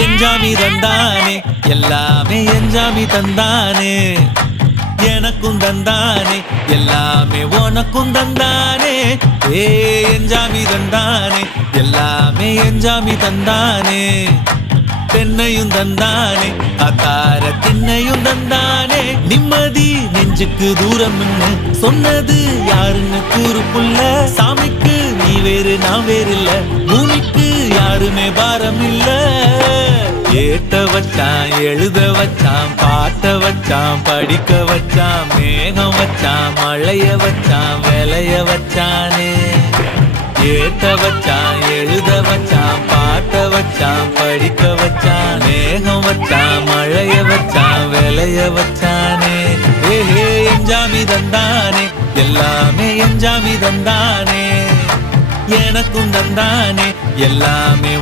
எஞ்சாமி தந்தானே எல்லாமே எஞ்சாமி தந்தானே எனக்கும் தந்தானே எல்லாமே உனக்கும் தந்தானே ஏ எஞ்சாமி தந்தானே எல்லாமே எஞ்சாமி தந்தானே தென்னையும் தந்தானே அத்தார திண்ணையும் தந்தானே நிம்மதி நெஞ்சுக்கு தூரம் சொன்னது யாருன்னு கூறு புள்ள சாமிக்கு நீ வேறு நான் வேறு இல்ல பூமிக்கு யாருமே பாரம் இல்ல ஏத்த வச்சான் எழுத வச்சான் பாட்ட வச்சான் படிக்க வச்சான் மேகம் வச்சான் மழைய வச்சான் விளைய வச்சானே ஏத்த வச்சான் எழுத வச்சான் பாட்ட வச்சான் படிக்க வச்சான் மேகம் வச்சான் மழைய வச்சான் விளைய வச்சானே ஏஹே எஞ்சாமி தந்தானே எல்லாமே எஞ்சாமி தந்தானே எனக்கும் தந்தானே எல்லாமே